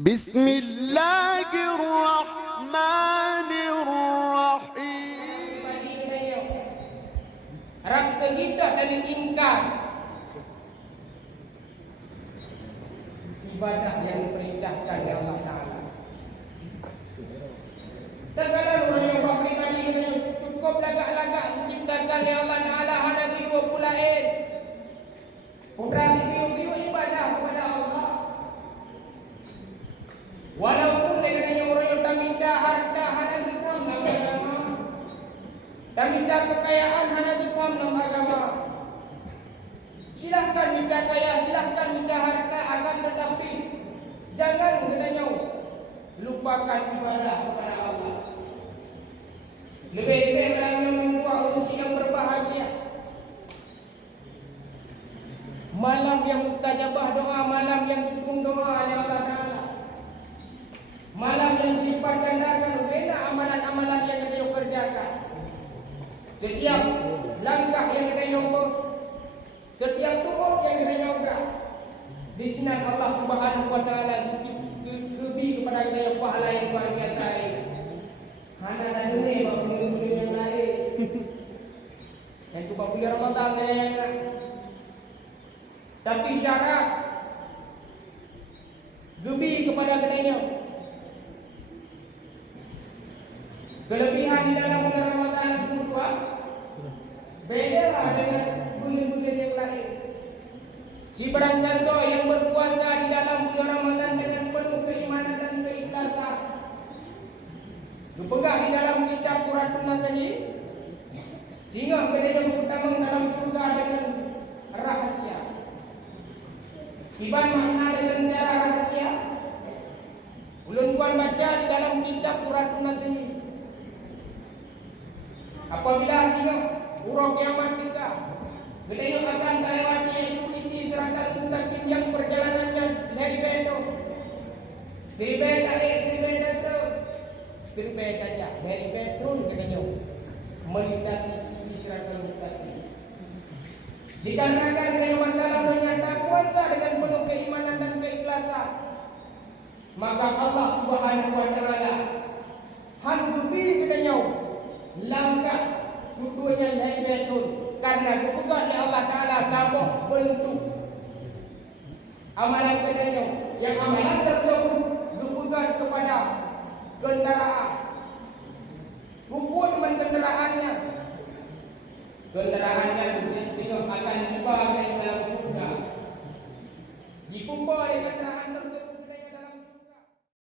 Bismillahirrahmanirrahim. Harap segitu dari ingkar ibadah yang diperintahkan oleh Allah Ta'ala. Terkadang orang yang buat pribadi cukup lagak-lagak diciptakan oleh Allah Ta'ala hanya dua pulain. Berarti biu-biu ibadah kepada Allah. Walaupun dengan orang yang tak minta harta hanya dikuam dalam agama, tak minta kekayaan hanya dikuam dalam agama. Silahkan minta kaya, silahkan minta harta, akan tetapi jangan katanya lupakan ibadah kepada Allah. Lebih-lebih dalam membuat urusan yang berbahagia. Malam yang mustajabah doa, malam yang dukung doa oleh Allah Ta'ala. Malam yang dilipat gandakan bina amalan-amalan yang kita kerjakan. Setiap langkah yang kita nyoba, setiap doa yang kita nyoba, di sini Allah Subhanahu Wa Ta'ala lebih kepada kita yang pahala yang luar biasa ini. Hanya ada dunia bulan-bulan yang lain. Yang tu bulan Ramadan yang tapi syarat lebih kepada kedainya. Kelebihan di dalam bulan Ramadan yang kedua bedalah dengan bulan-bulan yang lain. Si berantaso yang berpuasa di dalam bulan Ramadan dengan penuh keimanan dan keikhlasan, dipegang di dalam kitab Suratun tadi, sehingga kedainya bertanggung dalam surga dengan rahasia. Iban makna dengan cara rahasia. Ulun puan baca di dalam kitab Suratun tadi. Apabila tengok urang kiamat kita, gedenya akan melewati itu titik siratal mustaqim yang perjalanannya dari beto. Dari beto gedenya melintasi titik siratal mustaqim. Dikarenakan dengan masalah ternyata puasa dengan penuh keimanan dan keikhlasan, maka Allah Subhanahu Wa Ta'ala hantupi gedenya langkah kudunya dari betul karena kebukaan Allah Ta'ala tambah bentuk amalan kedanya yang amalan tersebut dukungan kepada kendaraan rukun dengan kendaraannya tengok akan tiba dari dalam surga jika dengan kendaraan tersebut